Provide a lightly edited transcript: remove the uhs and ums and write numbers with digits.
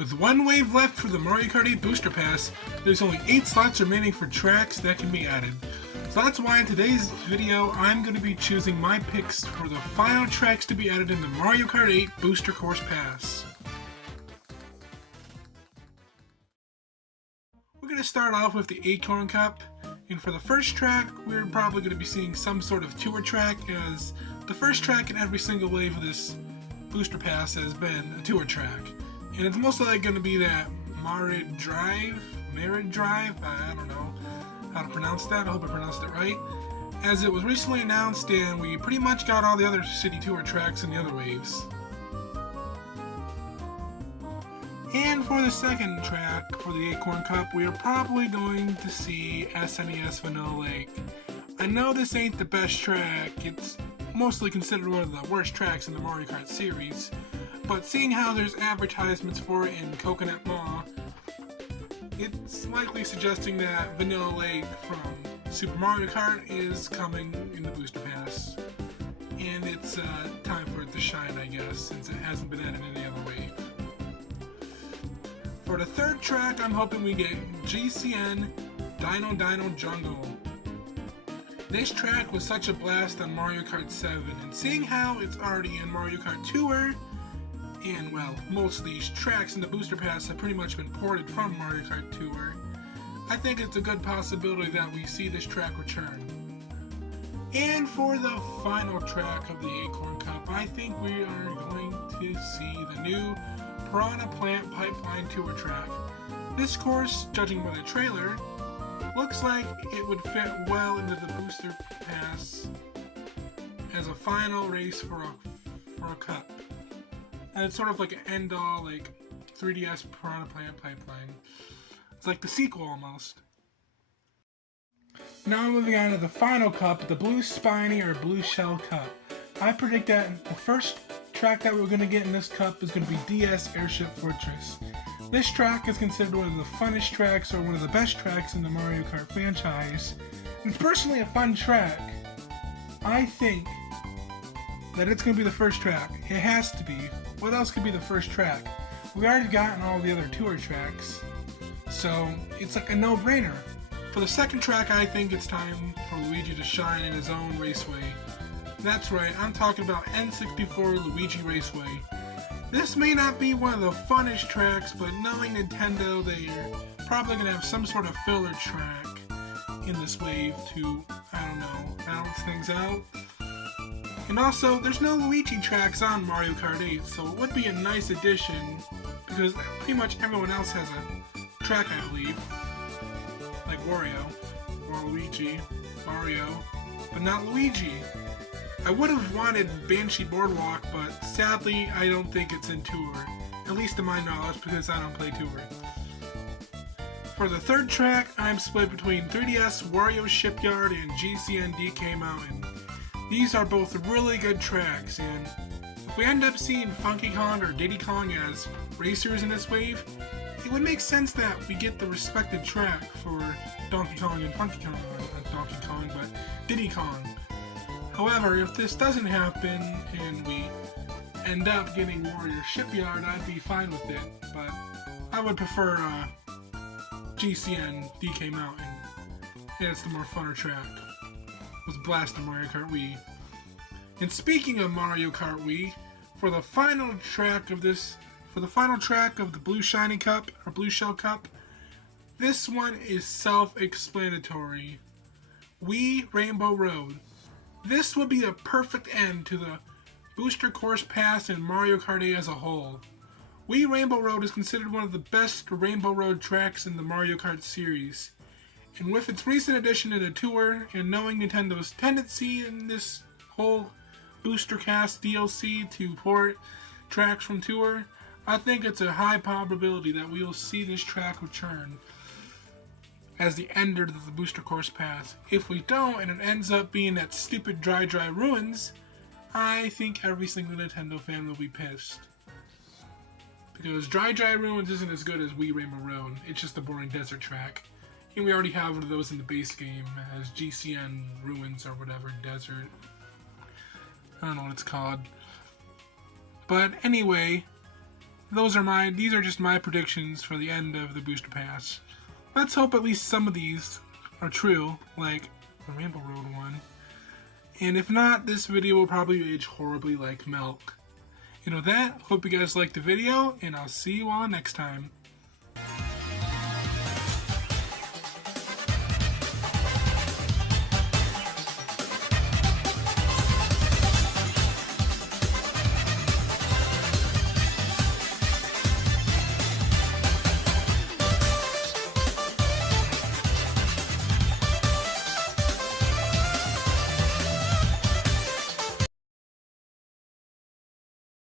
With one wave left for the Mario Kart 8 Booster Pass, there's only 8 slots remaining for tracks that can be added. So that's why in today's video, I'm going to be choosing my picks for the final tracks to be added in the Mario Kart 8 Booster Course Pass. We're going to start off with the Acorn Cup, and for the first track, we're probably going to be seeing some sort of tour track, as the first track in every single wave of this Booster Pass has been a tour track. And it's most likely going to be that Merit Drive, I don't know how to pronounce that, I hope I pronounced it right, as it was recently announced and we pretty much got all the other city tour tracks in the other waves. And for the second track, for the Acorn Cup, we are probably going to see SNES Vanilla Lake. I know this ain't the best track, it's mostly considered one of the worst tracks in the Mario Kart series, but seeing how there's advertisements for it in Coconut Mall, it's likely suggesting that Vanilla Lake from Super Mario Kart is coming in the Booster Pass. And it's time for it to shine, I guess, since it hasn't been added in any other wave. For the third track, I'm hoping we get GCN Dino Jungle. This track was such a blast on Mario Kart 7, and seeing how it's already in Mario Kart Tour, and well, most of these tracks in the Booster Pass have pretty much been ported from Mario Kart Tour, I think it's a good possibility that we see this track return. And for the final track of the Acorn Cup, I think we are going to see the new Piranha Plant Pipeline Tour track. This course, judging by the trailer, looks like it would fit well into the Booster Pass as a final race for a cup. And it's sort of like an end-all, like 3DS Piranha Plant Pipeline. It's like the sequel almost. Now moving on to the final cup, the Blue Spiny or Blue Shell Cup. I predict that the first track that we're going to get in this cup is going to be DS Airship Fortress. This track is considered one of the funnest tracks or one of the best tracks in the Mario Kart franchise. It's personally a fun track. I think that it's going to be the first track. It has to be. What else could be the first track? We already gotten all the other tour tracks, so it's like a no-brainer. For the second track, I think it's time for Luigi to shine in his own raceway. That's right, I'm talking about N64 Luigi Raceway. This may not be one of the funnest tracks, but knowing Nintendo, they're probably going to have some sort of filler track in this wave to, I don't know, balance things out. And also, there's no Luigi tracks on Mario Kart 8, so it would be a nice addition, because pretty much everyone else has a track, I believe. Like Wario, Waluigi, Mario, but not Luigi. I would have wanted Banshee Boardwalk, but sadly, I don't think it's in Tour. At least to my knowledge, because I don't play Tour. For the third track, I'm split between 3DS Wario Shipyard and GCN DK Mountain. These are both really good tracks, and if we end up seeing Funky Kong or Diddy Kong as racers in this wave, it would make sense that we get the respected track for Donkey Kong and Funky Kong, not Donkey Kong, but Diddy Kong. However, if this doesn't happen and we end up getting Warrior Shipyard, I'd be fine with it, but I would prefer GCN DK Mountain. Yeah, it's the more funner track. Was blasting Mario Kart Wii. And speaking of Mario Kart Wii, for the final track of the Blue Shiny Cup or Blue Shell Cup, this one is self-explanatory. Wii Rainbow Road. This would be a perfect end to the Booster Course Pass and Mario Kart 8 as a whole. Wii Rainbow Road is considered one of the best Rainbow Road tracks in the Mario Kart series. And with its recent addition to the Tour, and knowing Nintendo's tendency in this whole Booster Cast DLC to port tracks from Tour, I think it's a high probability that we will see this track return as the ender of the Booster Course Pass. If we don't, and it ends up being that stupid Dry Ruins, I think every single Nintendo fan will be pissed. Because Dry Ruins isn't as good as Wii Rainbow Road, it's just a boring desert track. And we already have one of those in the base game as GCN Ruins or whatever, Desert. I don't know what it's called. But anyway, these are just my predictions for the end of the booster pass. Let's hope at least some of these are true, like the Ramble Road one. And if not, this video will probably age horribly like milk. And with that, hope you guys liked the video, and I'll see you all next time.